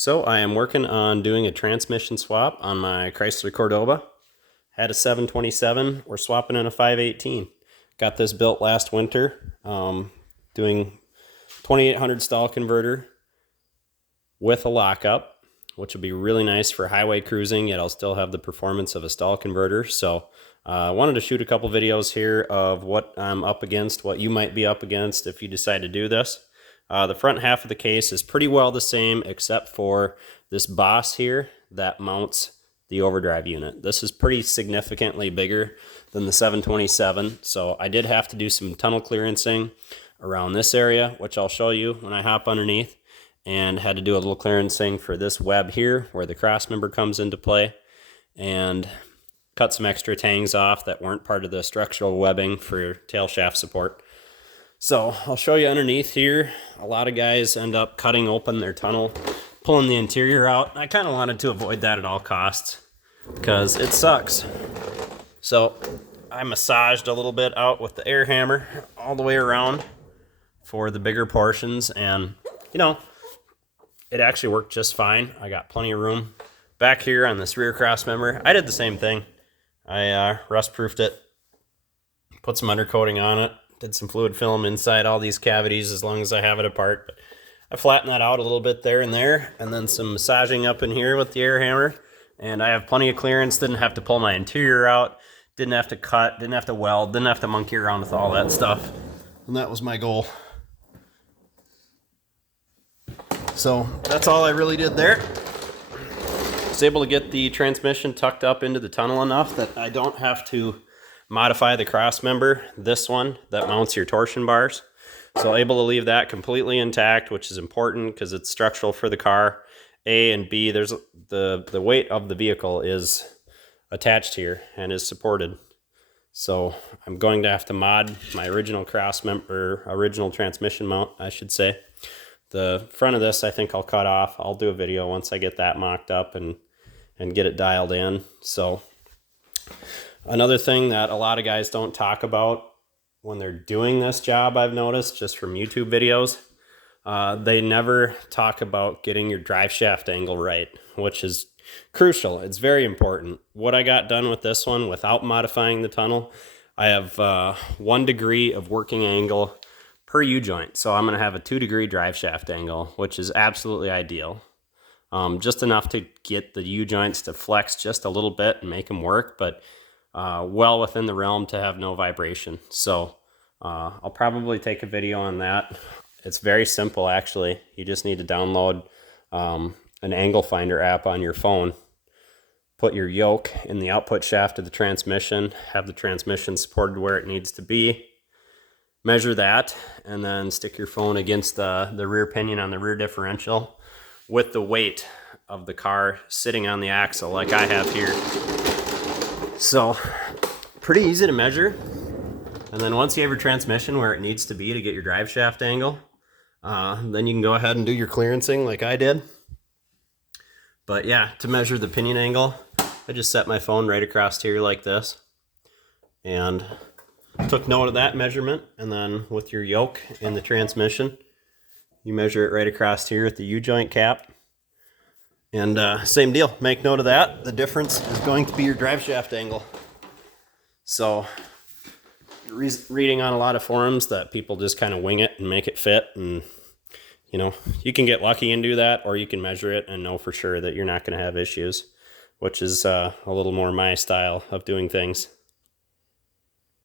So I am working on doing a transmission swap on my Chrysler Cordoba. Had a 727, we're swapping in a 518. Got this built last winter, doing 2800 stall converter with a lockup, which will be really nice for highway cruising, yet I'll still have the performance of a stall converter. So I wanted to shoot a couple videos here of what I'm up against, what you might be up against if you decide to do this. The front half of the case is pretty well the same except for this boss here that mounts the overdrive unit. This is pretty significantly bigger than the 727, so I did have to do some tunnel clearancing around this area, which I'll show you when I hop underneath, and had to do a little clearancing for this web here where the cross member comes into play, and cut some extra tangs off that weren't part of the structural webbing for tail shaft support. So I'll show you underneath here. A lot of guys end up cutting open their tunnel, pulling the interior out. I kind of wanted to avoid that at all costs because it sucks. So I massaged a little bit out with the air hammer all the way around for the bigger portions, and you know, it actually worked just fine. I got plenty of room back here on this rear cross member. I did the same thing. I rust proofed it, put some undercoating on it, did some fluid film inside all these cavities as long as I have it apart. But I flattened that out a little bit there, and then some massaging up in here with the air hammer. And I have plenty of clearance, didn't have to pull my interior out, didn't have to cut, didn't have to weld, didn't have to monkey around with all that stuff. And that was my goal. So that's all I really did there. I was able to get the transmission tucked up into the tunnel enough that I don't have to modify the cross member, this one that mounts your torsion bars. So able to leave that completely intact, which is important because it's structural for the car. A and B, there's the weight of the vehicle is attached here and is supported. So I'm going to have to mod my original cross member, original transmission mount, I should say. The front of this I think I'll cut off. I'll do a video once I get that mocked up and get it dialed in. So another thing that a lot of guys don't talk about when they're doing this job, I've noticed just from YouTube videos, they never talk about getting your drive shaft angle right, which is crucial. It's very important. What I got done with this one without modifying the tunnel, I have 1 degree of working angle per U-joint. So I'm going to have a 2-degree drive shaft angle, which is absolutely ideal. Just enough to get the U-joints to flex just a little bit and make them work, but well within the realm to have no vibration. So I'll probably take a video on that. It's very simple, actually. You just need to download an angle finder app on your phone, put your yoke in the output shaft of the transmission, have the transmission supported where it needs to be, measure that, and then stick your phone against the rear pinion on the rear differential with the weight of the car sitting on the axle like I have here. So pretty easy to measure. And then once you have your transmission where it needs to be to get your drive shaft angle, then you can go ahead and do your clearancing like I did. But yeah, to measure the pinion angle, I just set my phone right across here like this and took note of that measurement. And then with your yoke in the transmission, you measure it right across here at the U-joint cap. And same deal, make note of that. The difference is going to be your drive shaft angle. So reading on a lot of forums that people just kind of wing it and make it fit, and you know, you can get lucky and do that, or you can measure it and know for sure that you're not going to have issues, which is a little more my style of doing things.